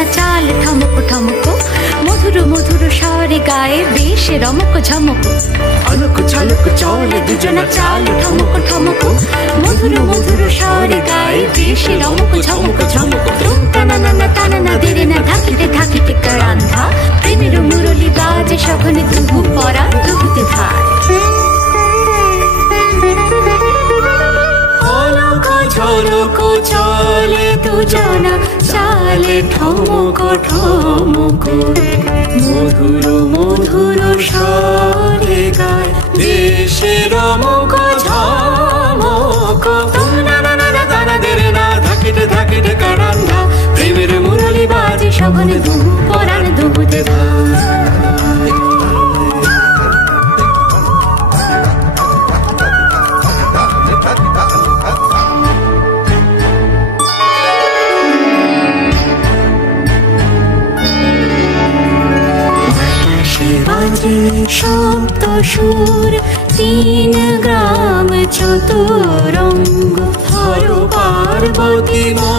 না চাল ঠমক ঠমক, মধুর মধুর স্বরে গায়ে বেশ রমক ঝমক। অলক ঝলক চলে দুজনা চাল ঠমক ঠমক, মধুর মধুর স্বরে গায়ে বেশ রমক ঝমক ঝমক। টানা না টানা না দেরে না থাকিতে থাকিতে কারান্ধা, প্রেমের মুরলি বাজে সঘনে দুহু পরাণ দুহুতে ধার। অলক ঝলক চলে দুজনা চালে ঠমক ঠমক, মধুর মধুর স্বরে গায় দেশে রমক ঝমক। টানা দেরে না থাকিতে থাকিতে কারান্ধা, প্রেমের মুরলি বাজে সঘনে দুহু পরাণ দুহুতে ধার। বাজে সপ্ত সুর, তিন গ্রাম চতুরঙ্গ, হর পার্বতী মা